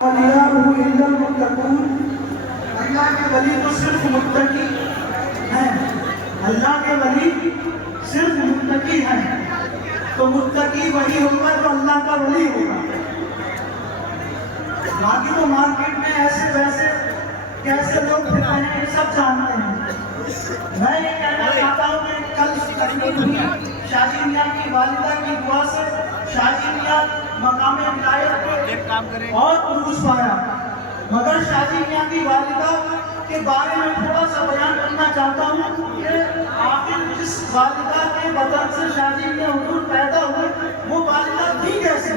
اللہ کے ولی تو صرف متقی ہیں، اللہ کے ولی صرف متقی ہیں، تو متقی وہی ہوگا جو اللہ کا ولی ہوگا۔ باقی تو مارکیٹ میں ایسے ویسے کیسے لوگ پھرتے ہیں یہ سب جانتے ہیں۔ میں یہ کہنا چاہتا ہوں کہ کل تقریر ہوئی شاجی میاں کی والدہ کی دعا سے شاجی میاں مقام ولایت پہ اور عروج پایا، مگر شاجی میاں کی والدہ کے بارے میں تھوڑا سا بیان کرنا چاہتا ہوں کہ آخر جس والدہ کے بدن سے شاجی میاں حضور پیدا ہوئے وہ والدہ تھی کیسے؟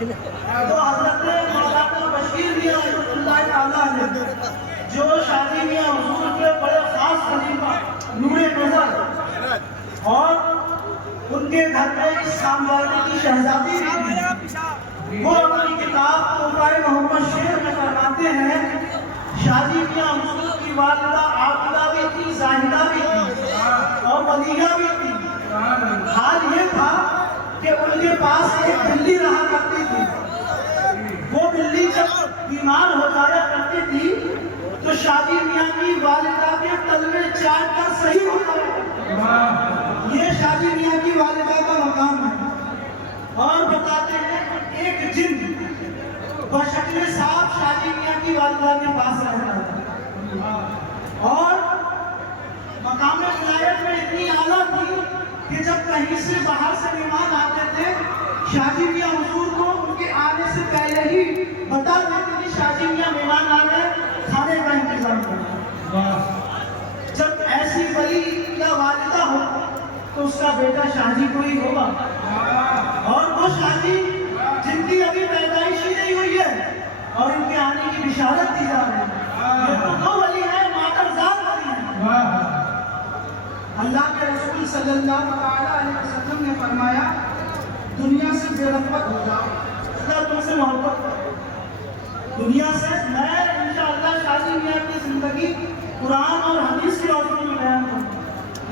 تو حضرت مولانا بشیر میاں رحمۃ اللہ تعالیٰ نے جو شاجی میاں حضور کے بڑے خاص خلیفہ نور نظر اور ان کے گھر میں اس خانوانے کی شہزادی بھی تھی، وہ اپنی کتاب تحفہ محمد شیر میں فرماتے ہیں شاجی میاں حضور کی والدہ عابدہ بھی تھی، زاہدہ بھی تھی اور ولیہ بھی تھی۔ حال یہ تھا کہ ان کے پاس ایک بلی رہا کرتی تھی، وہ بلی جب بیمار ہو جایا کرتی تھی تو شاجی میاں کی والدہ کے تلوے چاٹ کر صحیح ہوتا ہے۔ یہ شاجی میاں کی والدہ کا مقام ہے۔ اور بتاتے ہیں ایک جن بشکل صاحب شاجی میاں کی والدہ کے پاس رہتا ہے اور مقام ولایت میں اتنی اعلیٰ تھی کہ جب کہیں سے باہر سے مہمان آتے تھے شاجی میاں حضور کو ان کے آنے سے پہلے ہی بتا دیتے کہ شاجی میاں مہمان آ گئے، کھانے کا انتظام کرو۔ جب ایسی ولی یا والدہ ہو تو اس کا بیٹا شاجی کوئی ہوگا، اور وہ شاجی جن کی ابھی پیدائش ہی نہیں ہوئی ہے اور ان کے آنے کی بشارت دی جا رہی ہے۔ یہ تو وہ ولی ہے مادرزاد ولی ہے۔ اللہ کے رسول صلی اللہ علیہ وسلم نے فرمایا دنیا سے بے رغبت ہو جاؤ، اللہ تم سے محبت کرو۔ دنیا سے میں انشاءاللہ شاجی میاں کی زندگی قرآن اور حدیث کی روشنی میں بیان کروں۔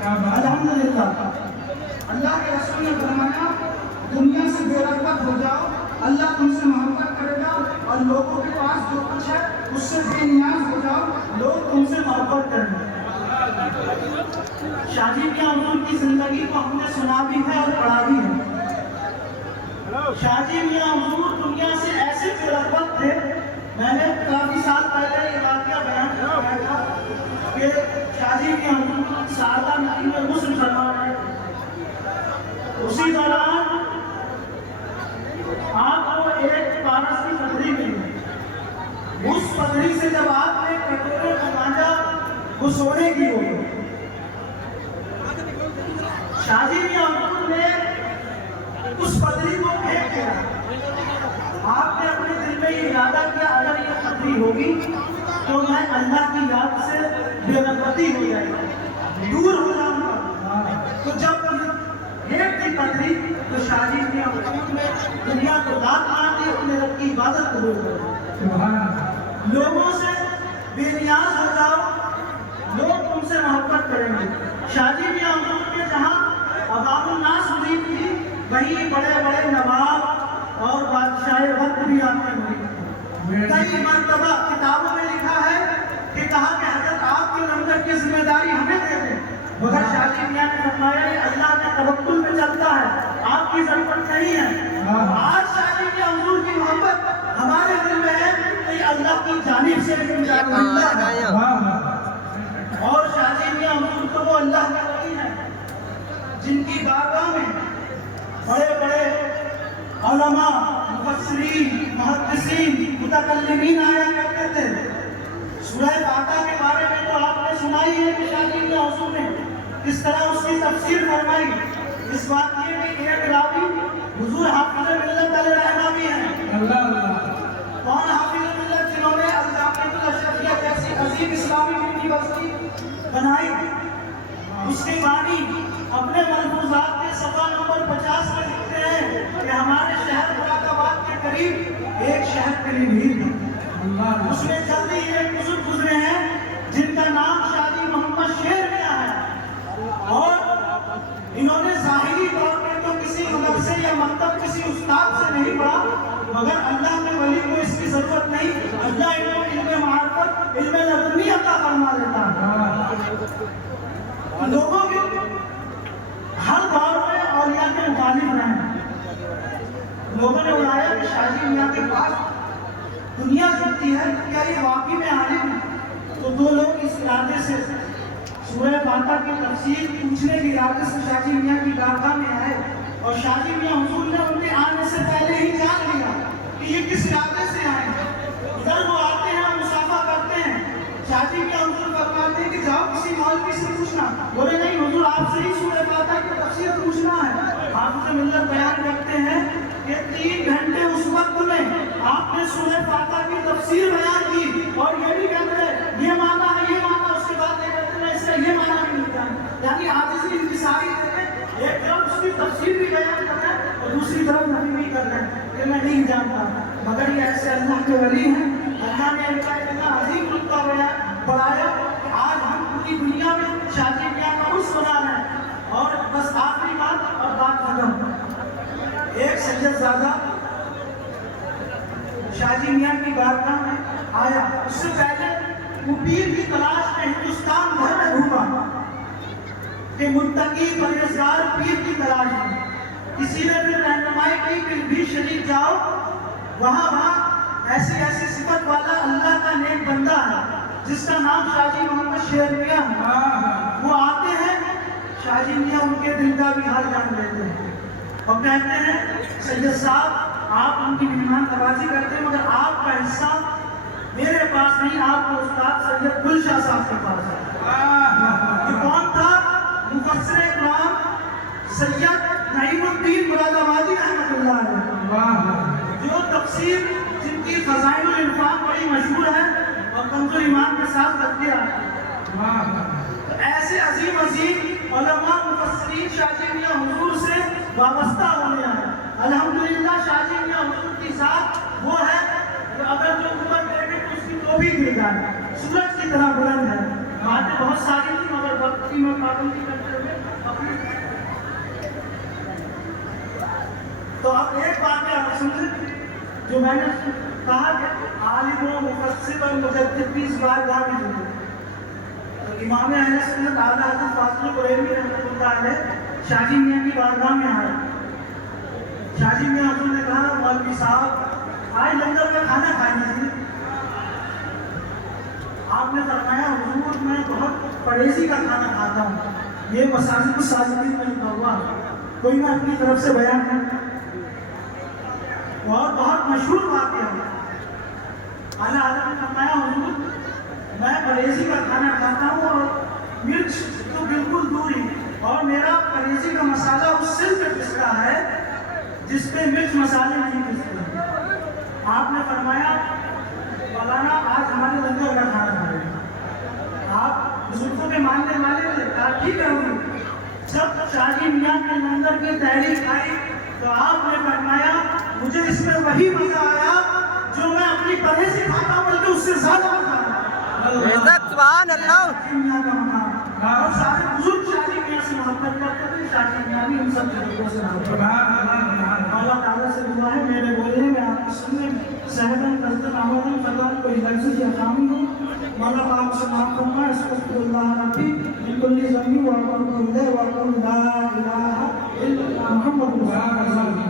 الحمدللہ اللہ کے رسول نے فرمایا دنیا سے بے رغبت ہو جاؤ، اللہ تم سے محبت کرے گا، اور لوگوں کے پاس جو کچھ ہے اس سے بے نیاز ہو جاؤ، لوگ تم سے محبت کریں گے۔ شاجی میاں حضور کی زندگی کو ہم نے سنا بھی ہے اور پڑھا بھی ہے۔ شاجی میاں حضور دنیا سے ایسے بے رغبت تھے، میں نے کافی سال پہلے یہ واقعہ بیان کیا تھا کہ شاجی میاں حضور سادہ ندی میں غسل فرما رہے تھے، اسی دوران آپ کو ایک پارس کی پتھری ملی، اس پتھری سے جب آپ نے کٹورے میں مانجا وہ سونے کی ہو گئی۔ شاجی میاں حضور نے اس پتھری کو پھینک دیا، آپ نے اپنے دل میں یہ ارادہ کیا اگر یہ پتھری ہوگی تو میں اللہ کی یاد سے بے رغبتی ہو جائے گا، دور ہو جاؤں گا۔ تو جب پھینک دی پتھری تو شاجی میاں حضور نے دنیا کو داد مار دی، اپنے رب کی عبادت قبول کر دی۔ لوگوں سے بے نیاز ہو جاؤ، لوگ تم سے محبت کریں گے۔ شاجی میاں حضور کے جہاں عوام الناس مرید تھی وہیں بڑے بڑے نواب اور بادشاہ وقت بھی آتے ہوئے۔ کئی مرتبہ کتابوں میں لکھا ہے کہ کہا کہ حضرت آپ کے لنگر کی ذمہ داری ہمیں دے دیں، مگر شاجی میاں نے فرمایا کہ اللہ کے توکل میں چلتا ہے، آپ کی ضرورت نہیں ہے۔ آج شاجی میاں حضور کی محبت ہمارے دل میں ہے کہ اللہ کی جانب سے اور شاجی میاں حضور تو وہ اللہ کے ولی ہیں جن کی بارگاہ میں بڑے بڑے علماء، مفسرین، محدثین، متکلمین آیا کرتے تھے۔ سورہ فاتحہ کے بارے میں تو آپ نے سنائی ہے کہ شاجی میاں حضور نے کس طرح اس کی تفسیر فرمائی۔ اس بات یہ کہ ایک راوی حضور حافظ ملت علیہ رحمہ بھی ہیں۔ کون حافظ ملت؟ جنہوں نے الجامعۃ الاشرفیہ جیسی عظیم اسلامی یونیورسٹی بنائی۔ اس کے بانی اپنے ملفوظات کے صفحہ نمبر 50 میں لکھتے ہیں کہ ہمارے شہر مراد آباد کے قریب ایک شہر قریب ہی تھا، اس میں جلدی ایک بزرگ گزرے ہیں جن کا نام شاجی محمد شیر میاں ہے، اور انہوں نے ظاہری طور پہ تو کسی مدرسے یا مکتب کسی استاد سے نہیں پڑھا، مگر اللہ کے ولی کو اس کی لوگوں کے ہر دور میں اولیاء کے مخالف رہے ہیں. لوگوں نے بتایا کہ شاہ جی میاں کے پاس دنیا جھکتی ہے، کیا یہ واقعی میں عالم ہے؟ تو دو لوگ اس ارادے سے سورہ فاتحہ کی تفسیر پوچھنے کے ارادے سے شاہ جی میاں کی بارگاہ میں آئے، اور شاہ جی میاں حضور نے ان کے آنے سے پہلے ہی جان لیا کہ یہ کس ارادے سے آئے ہیں. ادھر وہ آتے ہیں اور مصافحہ کرتے ہیں. شاہ جی میاں حضور فرماتے ہیں کہ جاؤ کسی مولوی سے پوچھنا. بولے نہیں حضور، آپ سے ہی سورہ فاتحہ کی تفسیر پوچھنا ہے. حافظ ملت بیان کرتے ہیں کہ 3 گھنٹے اس وقت میں آپ نے سورہ فاتحہ کی تفسیر بیان کی، اور یہ بھی کہتے ہیں یہ معنی ہے، یہ معنی. اس کے بعد یہ کہتے ہیں اس کا یہ معنی بھی ملتا ہے. یعنی عاجزی انکساری کرتے ہیں، ایک طرف اس کی تفسیر بھی بیان کر رہے ہیں اور دوسری طرف نبی بھی کر رہے ہیں کہ میں نہیں جانتا، مگر یہ ایسے اللہ کے ولی ہیں. اللہ نے ان کا اتنا عظیم رتبہ بڑھایا کہ آج ہم پوری دنیا میں شاہ جی میاں کا عرس منا رہے ہیں. اور بس آخری بات اور بات ختم. ایک سید زادہ شاہ جی میاں کی بارگاہ میں آیا. اس سے پہلے وہ پیر کی تلاش میں ہندوستان بھر میں گھوما کہ متقی پرہیزگار پیر کی تلاش میں. کسی نے پھر رہنمائی کی کہ بھی شریف جاؤ، وہاں ایسی صفت والا اللہ کا نیک بندہ ہے جس کا نام شاہ جی محمد شیر میاں ہے. وہ آتے ہیں، شاہ جی میاں ان کے دل کا بھی حال جان لیتے ہیں اور کہتے ہیں سید صاحب آپ ان کی مہمان نوازی کرتے ہیں، مگر آپ کا حصہ میرے پاس نہیں، آپ کو استاد سید گل شاہ صاحب کے پاس ہے. یہ کون تھا؟ مفسر قرآن سید نعیم الدین مراد آبادی رحمۃ اللہ علیہ، جو تفسیر جن کی خزائن العرفان بڑی مشہور ہے اور کنز ایمان کے ساتھ رکھ دیا. ایسے عظیم علماء مفسرین شاہ جی میاں حضور سے وابستہ ہونے ہیں. الحمدللہ شاہ جی میاں حضور کی ذات وہ ہے کہ اگر جو اوپر دیکھے تو اس کی تو بھی گر جائے، سورج کی طرح بلند ہے. باتیں بہت ساری تھی مگر وقت کی میں پابندی کرتے ہوئے اپنی. تو اب ایک بات میں آپ سمجھیں جو میں نے کہا کہ عالم و مفسر اور مجدد کی اس بارگاہ میں جڑے. امام اہل سنت اعلیٰ حضرت فاضل بریلوی رحمۃ اللہ علیہ شاہ جی میاں کی بارگاہ میں آئے. شاہ جی میاں حضور نے کہا مولوی صاحب آج لنگر میں کھانا کھا لیجیے. آپ نے فرمایا حضور میں بہت پرہیزی کا کھانا کھاتا ہوں، یہ مساجد الصالحین میں لکھا ہوا، کوئی میں اپنی طرف سے بیان کرتا. اور بہت مشہور واقعہ ہے. اعلیٰ حضرت نے فرمایا حضور میں پرہیزی کا کھانا کھاتا ہوں اور مرچ تو بالکل دور ہی، اور میرا پرہیزی کا مسالہ اس سل پہ پستا ہے جس پہ مرچ مسالے نہیں پستے. آپ نے فرمایا مولانا آج ہمارے لنگر کا کھانا کھائے. آپ بزرگوں کے ماننے والے تھے، کہا ٹھیک ہے حضور. جب شاہ جی میاں کے لنگر کی تحریک آئی تو آپ نے فرمایا مجھے اس میں وہی مزہ آیا جو میں اپنی پرہیزی کھاتا ہوں، بلکہ اس سے زیادہ مزہ آیا. سبحان اللہ. اور سارے بزرگ شاہ جی میاں سے محبت کرتے تھے، شاہ جی میاں بھی ان سب بزرگوں سے محبت کرتے تھے. اللہ تعالیٰ سے دعا ہے میرے بولنے میں آپ کی سننے میں صحباً قصدن عمدن فضل کوئی لفظ یا خامی ہو مولا پاک سے معاف فرمائے. استغفر اللہ ربی من کل ذنب و اتوب الیہ و اقول لا الہ الا محمد رسول اللہ.